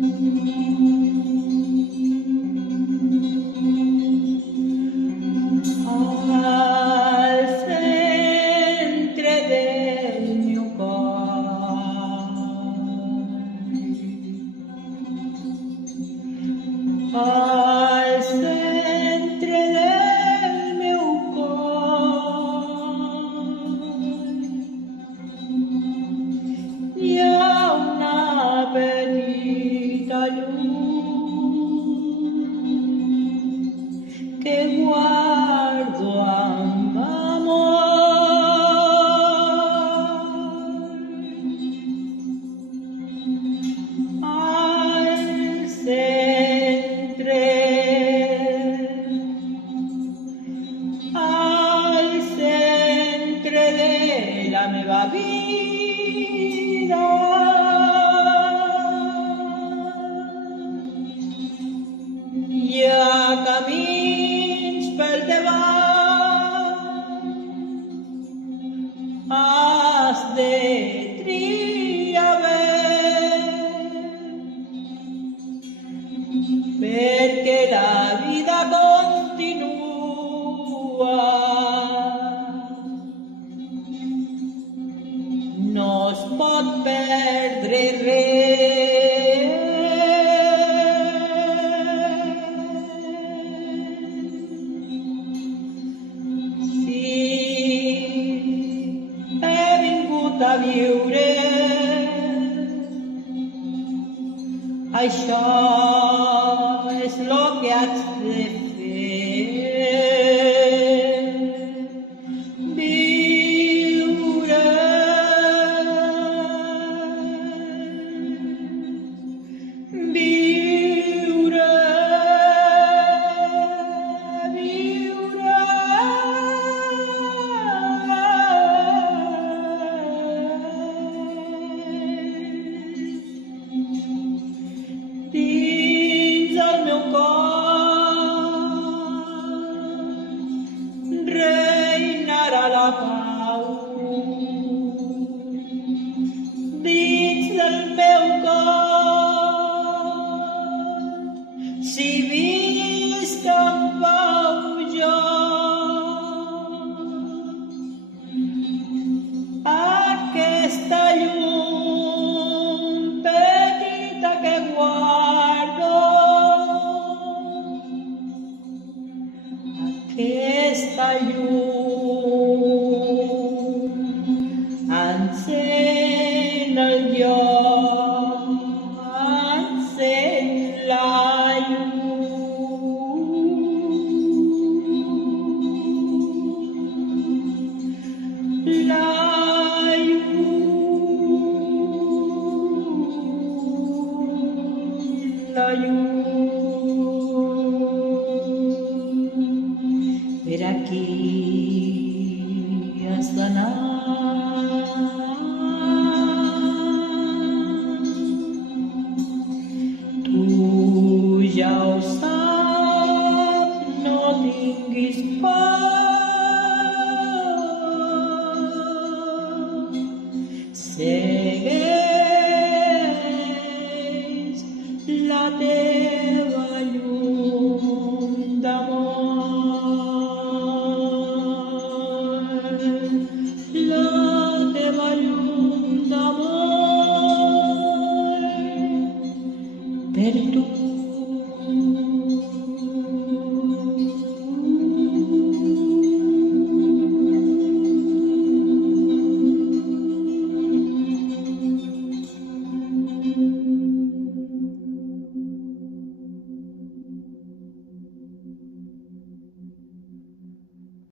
Al centre del meu cor, al centre del meu cor hi ha una petita llum que guardo amb amor. Al centre de la meva vida hi ha camins pel davant, has de triar bé, perquè la vida continua, no es pot perdre res. Si he vingut a viure, això és lo que haig de fer. Viure. Viure. Viure. Dins el meu cor reinarà la pau. Dins del meu cor, si visc en pau jo, aquesta llum petita que guardo, aquesta llum encén el lloc, encén la llum, la llum. Per aquí has d'anar, tu ja ho saps, no tinguis por.